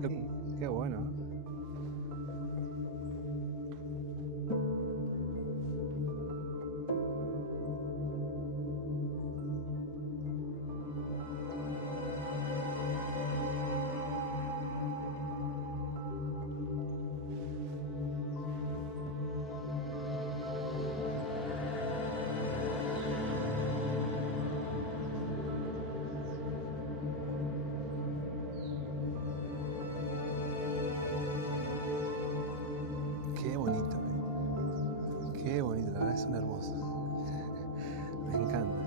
Qué bueno. Qué bonito, qué bonito, la verdad son hermosos. Me encanta.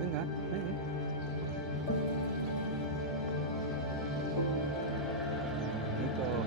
Venga, ven. Nico.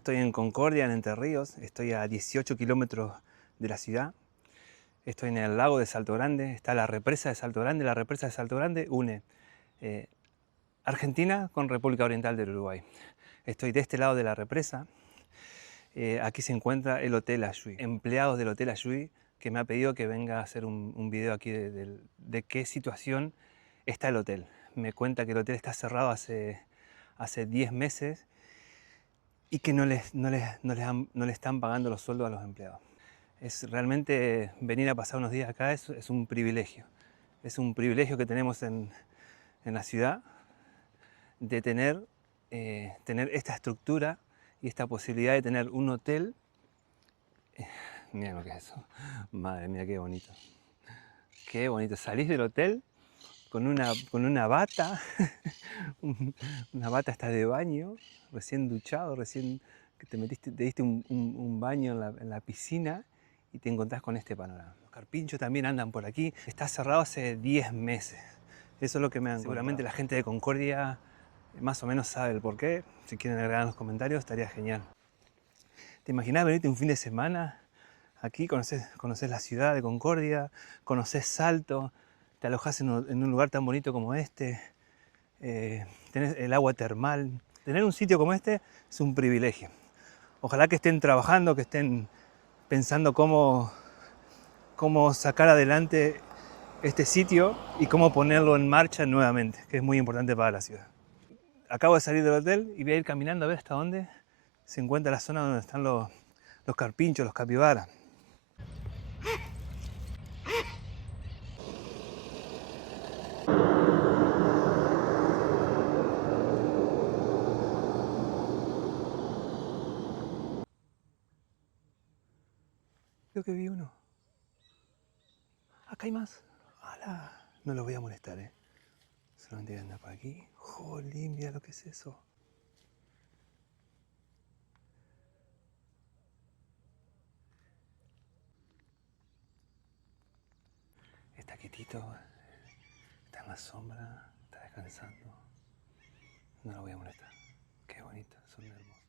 estoy en Concordia, en Entre Ríos. Estoy a 18 kilómetros de la ciudad. Estoy en el lago de Salto Grande. Está la represa de Salto Grande. La represa de Salto Grande une Argentina con República Oriental del Uruguay. Estoy de este lado de la represa. Aquí se encuentra el Hotel Ayui. Empleados del Hotel Ayui que me ha pedido que venga a hacer un video aquí de qué situación está el hotel. Me cuenta que el hotel está cerrado hace 10 meses y que no le están pagando los sueldos a los empleados. Es realmente venir a pasar unos días acá es un privilegio. Es un privilegio que tenemos en la ciudad de tener esta estructura y esta posibilidad de tener un hotel. Mira lo que es eso. Madre mía, qué bonito. Qué bonito. Salís del hotel con una bata, una bata hasta de baño, recién duchado, recién que te diste un baño en la piscina y te encontrás con este panorama. Los carpinchos también andan por aquí. Está cerrado hace 10 meses. Eso es lo que me han Seguramente la gente de Concordia más o menos sabe el porqué. Si quieren agregar en los comentarios estaría genial. ¿Te imaginas venirte un fin de semana aquí, conoces la ciudad de Concordia, conoces Salto, te alojas en un lugar tan bonito como este, tenés el agua termal? Tener un sitio como este es un privilegio. Ojalá que estén trabajando, que estén pensando cómo sacar adelante este sitio y cómo ponerlo en marcha nuevamente, que es muy importante para la ciudad. Acabo de salir del hotel y voy a ir caminando a ver hasta dónde se encuentra la zona donde están los carpinchos, los capibaras. Creo que vi uno. Acá hay más. ¡Hala! No los voy a molestar, ¿eh? Solamente voy a andar por aquí. ¡Jolín! Mira lo que es eso. Está quietito. Está en la sombra. Está descansando. No lo voy a molestar. Qué bonito. Son hermosos.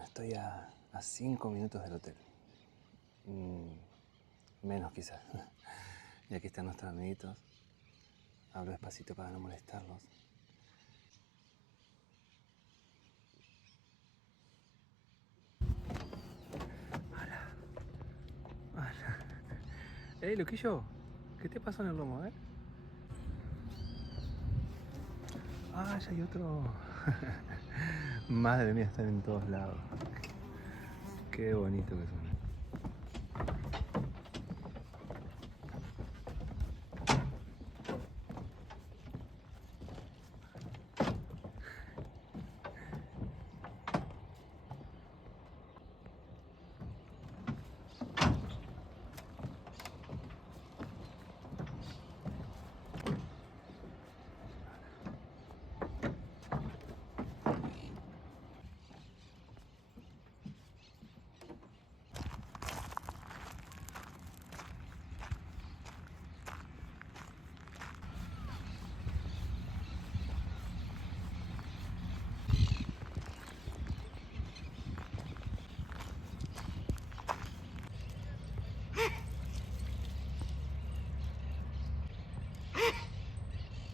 Estoy a 5 minutos del hotel. Menos quizás. Y aquí están nuestros amiguitos. Hablo despacito para no molestarlos. Ey, loquillo, ¿qué te pasó en el lomo, Ah, ya hay otro. Madre mía, están en todos lados. Qué bonito que son.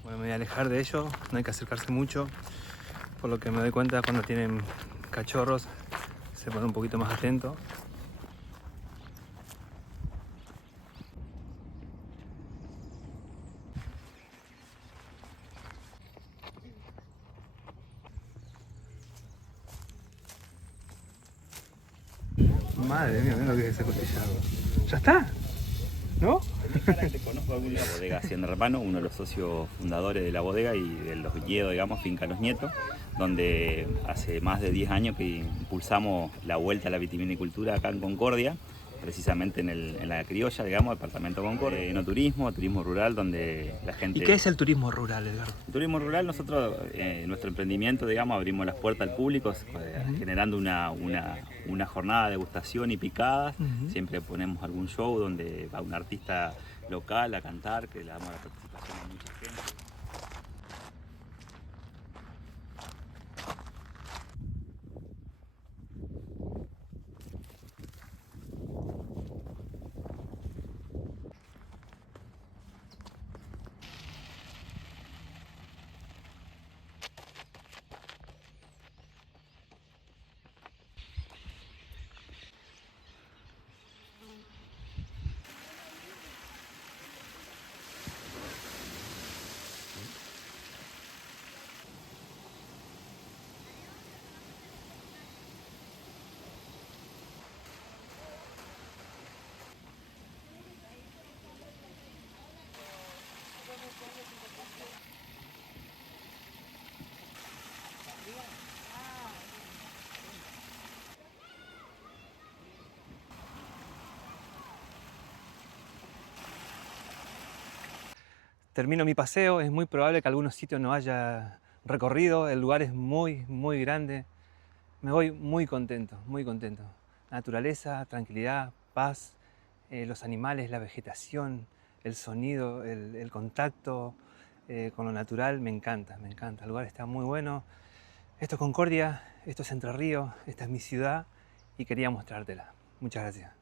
Bueno, me voy a alejar de ellos, no hay que acercarse mucho, por lo que me doy cuenta cuando tienen cachorros, se pone un poquito más atento. Madre mía, mira lo que es ese costillado. ¿Ya está? ¿No? Te conozco algún la bodega Hacienda Hermano, uno de los socios fundadores de la bodega y de los viñedos, digamos, Finca Los Nietos, donde hace más de 10 años que impulsamos la vuelta a la vitivinicultura acá en Concordia, precisamente en la criolla, digamos, departamento Concordia, turismo rural, donde la gente... ¿Y qué es el turismo rural, Edgardo? El turismo rural, nosotros, nuestro emprendimiento, digamos, abrimos las puertas al público, generando una jornada de degustación y picadas. Siempre ponemos algún show donde va un artista local a cantar, que le damos la participación a mucha gente. Termino mi paseo, es muy probable que algunos sitios no haya recorrido, el lugar es muy grande. Me voy muy contento, muy contento. Naturaleza, tranquilidad, paz, los animales, la vegetación, el sonido, el contacto con lo natural, me encanta, me encanta. El lugar está muy bueno. Esto es Concordia, esto es Entre Ríos, esta es mi ciudad y quería mostrártela. Muchas gracias.